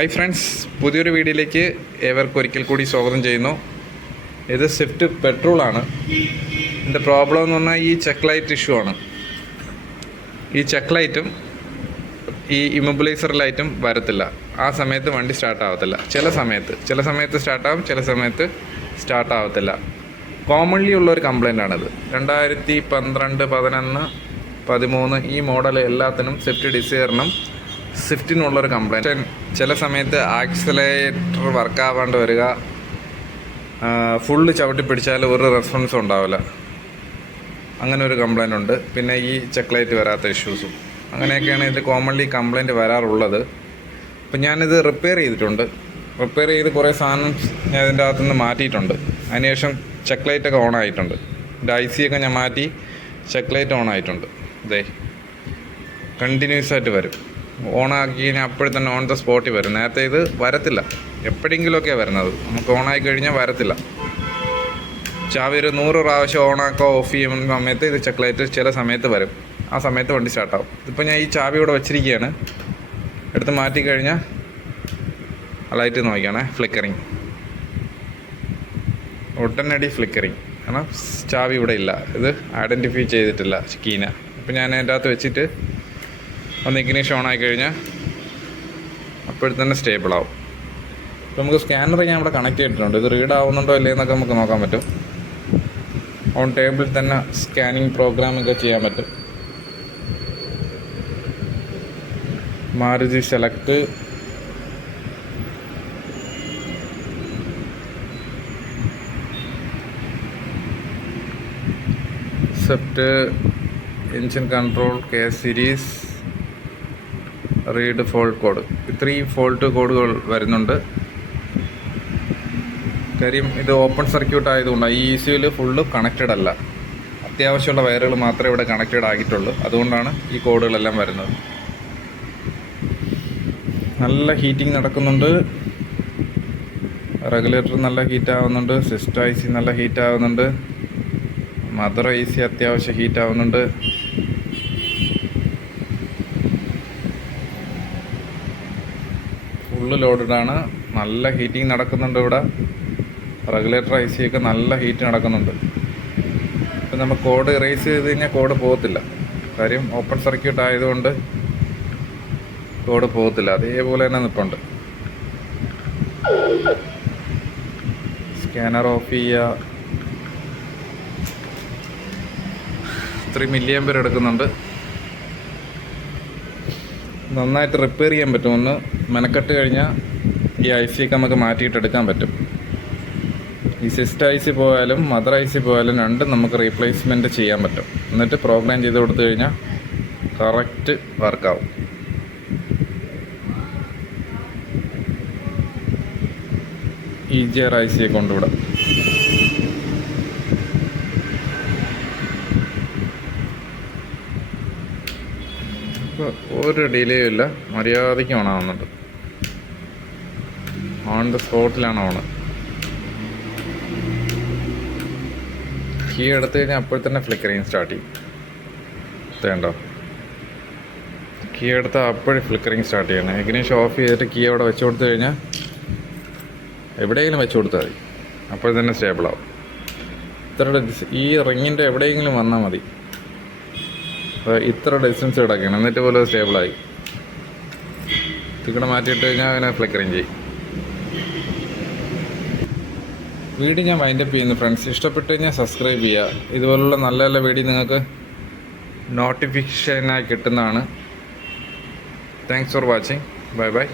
Hi friends, പുതിയൊരു വീഡിയോയിലേക്ക് ഏവർക്കും ഒരിക്കൽ കൂടി സ്വാഗതം ചെയ്യുന്നു. ഇത് സ്വിഫ്റ്റ് പെട്രോളാണ്. ഇതിൻ്റെ പ്രോബ്ലം എന്ന് പറഞ്ഞാൽ ഈ ചെക്ക് ലൈറ്റ് ഇഷ്യൂ ആണ്. ഈ ചെക്ക് ലൈറ്റും ഈ ഇമ്മൊബിലൈസർ ലൈറ്റും വരത്തില്ല. ആ സമയത്ത് വണ്ടി സ്റ്റാർട്ട് ആവത്തില്ല. ചില സമയത്ത് സ്റ്റാർട്ടാവും, ചില സമയത്ത് സ്റ്റാർട്ട് ആവത്തില്ല. കോമൺലി ഉള്ളൊരു കംപ്ലൈൻ്റ് ആണിത്. 2012, 11, 13 ഈ മോഡൽ എല്ലാത്തിനും സ്വിഫ്റ്റ് ഡിസയറിനും സ്വിഫ്റ്റിനുള്ളൊരു കംപ്ലൈൻറ്റ്. ചില സമയത്ത് ആക്സിലേറ്റർ വർക്കാവാണ്ട് വരിക, ഫുള്ള് ചവിട്ടി പിടിച്ചാൽ ഒരു റെസ്പോൺസും ഉണ്ടാവില്ല. അങ്ങനെ ഒരു കംപ്ലൈൻ്റ് ഉണ്ട്. പിന്നെ ഈ ചെക്ക് ലൈറ്റ് വരാത്ത ഇഷ്യൂസും, അങ്ങനെയൊക്കെയാണ് ഇതിൽ കോമൺലി കംപ്ലൈൻറ്റ് വരാറുള്ളത്. അപ്പം ഞാനിത് റിപ്പയർ ചെയ്തിട്ടുണ്ട്. റിപ്പയർ ചെയ്ത് കുറേ സാധനം ഞാൻ ഇതിൻ്റെ അകത്തുനിന്ന് മാറ്റിയിട്ടുണ്ട്. അതിനുശേഷം ചെക്ക് ലൈറ്റൊക്കെ ഓൺ ആയിട്ടുണ്ട്. ഇതിൻ്റെ IC ഒക്കെ ഞാൻ മാറ്റി ചെക്ക് ലൈറ്റ് ഓൺ ആയിട്ടുണ്ട്. ഇതേ കണ്ടിന്യൂസ് ആയിട്ട് വരും. ഓണാക്കി കഴിഞ്ഞാൽ അപ്പോഴും തന്നെ ഓൺ ദ സ്പോട്ടിൽ വരും. നേരത്തെ ഇത് വരത്തില്ല, എപ്പോഴെങ്കിലുമൊക്കെയാണ് വരുന്നത്. നമുക്ക് ഓണായി കഴിഞ്ഞാൽ വരത്തില്ല. ചാവി ഒരു 100 പ്രാവശ്യം ഓണാക്കോ ഓഫ് ചെയ്യുന്ന സമയത്ത് ഇത് ചെക്ക് ലൈറ്റ് ചില സമയത്ത് വരും. ആ സമയത്ത് വണ്ടി സ്റ്റാർട്ടാവും. ഇതിപ്പോൾ ഞാൻ ഈ ചാവി ഇവിടെ വെച്ചിരിക്കുകയാണ്. എടുത്ത് മാറ്റി കഴിഞ്ഞാൽ ആ ലൈറ്റ് നോക്കിയാണേ, ഫ്ലിക്കറിങ്, ഉടനടി ഫ്ലിക്കറിങ്. കാരണം ചാവി ഇവിടെ ഇല്ല, ഇത് ഐഡൻറ്റിഫൈ ചെയ്തിട്ടില്ല കീന. അപ്പോൾ ഞാൻ അതിൻ്റെ അകത്ത് വെച്ചിട്ട് ഒന്ന് ഇഗ്നിഷൻ ഓൺ ആയി കഴിഞ്ഞാൽ അപ്പോഴത്തന്നെ സ്റ്റേബിളാവും. ഇപ്പോൾ നമുക്ക് സ്കാനർ ഞാൻ ഇവിടെ കണക്ട് ചെയ്തിട്ടുണ്ട്. ഇത് റീഡ് ആവുന്നുണ്ടോ ഇല്ലേ എന്നൊക്കെ നമുക്ക് നോക്കാൻ പറ്റും. ഓൺ ടേബിളിൽ തന്നെ സ്കാനിങ് പ്രോഗ്രാമൊക്കെ ചെയ്യാൻ പറ്റും. Maruti select, Swift, engine control, K series, read fault code. ഇത്രയും ഫോൾട്ട് കോഡുകൾ വരുന്നുണ്ട്. കാര്യം ഇത് ഓപ്പൺ സർക്യൂട്ട് ആയതുകൊണ്ടാണ്. ഈ ECUവിൽ ഫുള്ള് കണക്റ്റഡ് അല്ല. അത്യാവശ്യമുള്ള വയറുകൾ മാത്രമേ ഇവിടെ കണക്റ്റഡ് ആക്കിയിട്ടുള്ളൂ. അതുകൊണ്ടാണ് ഈ കോഡുകളെല്ലാം വരുന്നത്. നല്ല ഹീറ്റിംഗ് നടക്കുന്നുണ്ട്. റെഗുലേറ്റർ നല്ല ഹീറ്റ് ആവുന്നുണ്ട്. സിസ്റ്റം IC നല്ല ഹീറ്റ് ആവുന്നുണ്ട്. മദർ IC അത്യാവശ്യം ഹീറ്റ് ആവുന്നുണ്ട്. ഫുള്ള് ലോഡഡാണ്. നല്ല ഹീറ്റിംഗ് നടക്കുന്നുണ്ട് ഇവിടെ. റെഗുലേറ്റർ IC ഒക്കെ നല്ല ഹീറ്റ് നടക്കുന്നുണ്ട്. ഇപ്പം നമ്മൾ കോഡ് ഇറേസ് ചെയ്ത് കഴിഞ്ഞാൽ കോഡ് പോകത്തില്ല. കാര്യം ഓപ്പൺ സർക്യൂട്ട് ആയതുകൊണ്ട് കോഡ് പോകത്തില്ല. അതേപോലെ തന്നെ നിൽപ്പുണ്ട്. സ്കാനർ ഓഫ് ചെയ്യുക. 3 mAh എടുക്കുന്നുണ്ട്. നന്നായിട്ട് റിപ്പയർ ചെയ്യാൻ പറ്റും. ഒന്ന് മെനക്കെട്ട് കഴിഞ്ഞാൽ ഈ IC ഒക്കെ നമുക്ക് മാറ്റിയിട്ട് എടുക്കാൻ പറ്റും. ഈ സിസ്റ്റം IC പോയാലും മദർ IC പോയാലും രണ്ടും നമുക്ക് റീപ്ലേസ്മെൻറ്റ് ചെയ്യാൻ പറ്റും. എന്നിട്ട് പ്രോഗ്രാം ചെയ്ത് കൊടുത്തു കഴിഞ്ഞാൽ കറക്റ്റ് വർക്കാവും. EGR IC കൊണ്ടുവിടാം. ഒരു ഡിലേയും ഇല്ല, മര്യാദയ്ക്ക് ഓണാവുന്നുണ്ട്. ഓൺ ദ സ്പോട്ടിലാണ് ഓണ്. കീ എടുത്തു കഴിഞ്ഞാൽ അപ്പോൾ തന്നെ ഫ്ലിക്കറിങ് സ്റ്റാർട്ട് ചെയ്യും. വേണ്ടോ, കീ എടുത്താൽ അപ്പോഴും ഫ്ലിക്കറിങ് സ്റ്റാർട്ട് ചെയ്യണം. ഇഗ്നിഷൻ ഓഫ് ചെയ്തിട്ട് കീ അവിടെ വെച്ച് കൊടുത്തു കഴിഞ്ഞാൽ എവിടെയെങ്കിലും വെച്ച് കൊടുത്താൽ മതി, അപ്പോൾ തന്നെ സ്റ്റേബിളാവും. ഈ റിങ്ങിൻ്റെ എവിടെയെങ്കിലും വന്നാൽ മതി. ഇത്ര ഡിസ്റ്റൻസ് കിടക്കണം, എന്നിട്ട് പോലെ സ്റ്റേബിളായി. ഇതിവിടെ മാറ്റിയിട്ട് കഴിഞ്ഞാൽ അങ്ങനെ ഫ്ലിക്കറിങ് ചെയ്യും. വീഡിയോ ഞാൻ വൈൻഡപ്പ് ചെയ്യുന്നു ഫ്രണ്ട്സ്. ഇഷ്ടപ്പെട്ട് കഴിഞ്ഞാൽ സബ്സ്ക്രൈബ് ചെയ്യുക. ഇതുപോലുള്ള നല്ല നല്ല വീഡിയോ നിങ്ങൾക്ക് നോട്ടിഫിക്കേഷനായി കിട്ടുന്നതാണ്. Thanks for watching. Bye bye.